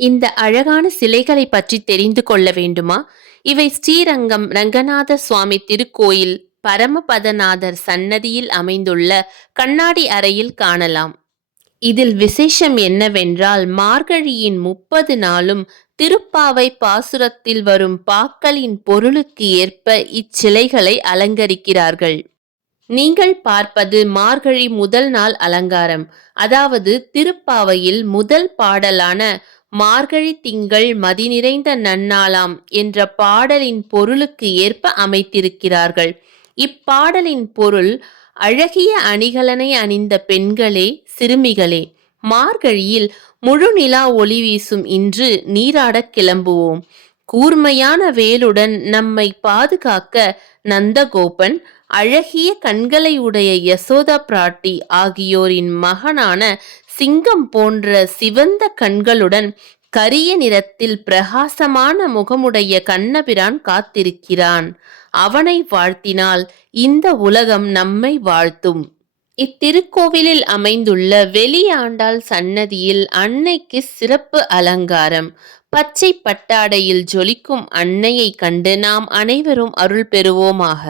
இந்த அழகான சிலைகளை பற்றி தெரிந்து கொள்ள வேண்டுமா? இவை ஸ்ரீரங்கம் ரங்கநாத சுவாமி திருக்கோயில் பரமபதநாதர் சன்னதியில் அமைந்துள்ள கண்ணாடி அறையில் காணலாம். இதில் விசேஷம் என்னவென்றால் மார்கழியின் 30 நாளும் திருப்பாவை பாசுரத்தில் வரும் பாக்களின் பொருளுக்கு ஏற்ப இச்சிலைகளை அலங்கரிக்கிறார்கள். நீங்கள் பார்ப்பது மார்கழி முதல் நாள் அலங்காரம். அதாவது திருப்பாவையில் முதல் பாடலான மார்கழி திங்கள் மதி நிறைந்த நன்னாளாம் என்ற பாடலின் பொருளுக்கு ஏற்ப அமைத்திருக்கிறார்கள். இப்பாடலின் பொருள்: அழகிய அணிகலனை அணிந்த பெண்களே, சிறுமிகளே, மார்கழியில் முழு நிலா ஒளி வீசும் இன்று நீராடக் கிளம்புவோம். கூர்மையான வேலுடன் நம்மை பாதுகாக்க நந்தகோபன், அழகிய கண்களை உடைய யசோதா பிராட்டி ஆகியோரின் மகனான சிங்கம் போன்ற சிவந்த கண்களுடன் கரிய நிறத்தில் பிரகாசமான முகமுடைய கண்ணபிரான் காத்திருக்கிறான். அவனை வாழ்த்தினால் இந்த உலகம் நம்மை வாழ்த்தும். இத்திருக்கோவிலில் அமைந்துள்ள வெளியாண்டாள் சன்னதியில் அன்னைக்கு சிறப்பு அலங்காரம். பச்சை பட்டாடையில் ஜொலிக்கும் அன்னையை கண்டு நாம் அனைவரும் அருள் பெறுவோமாக.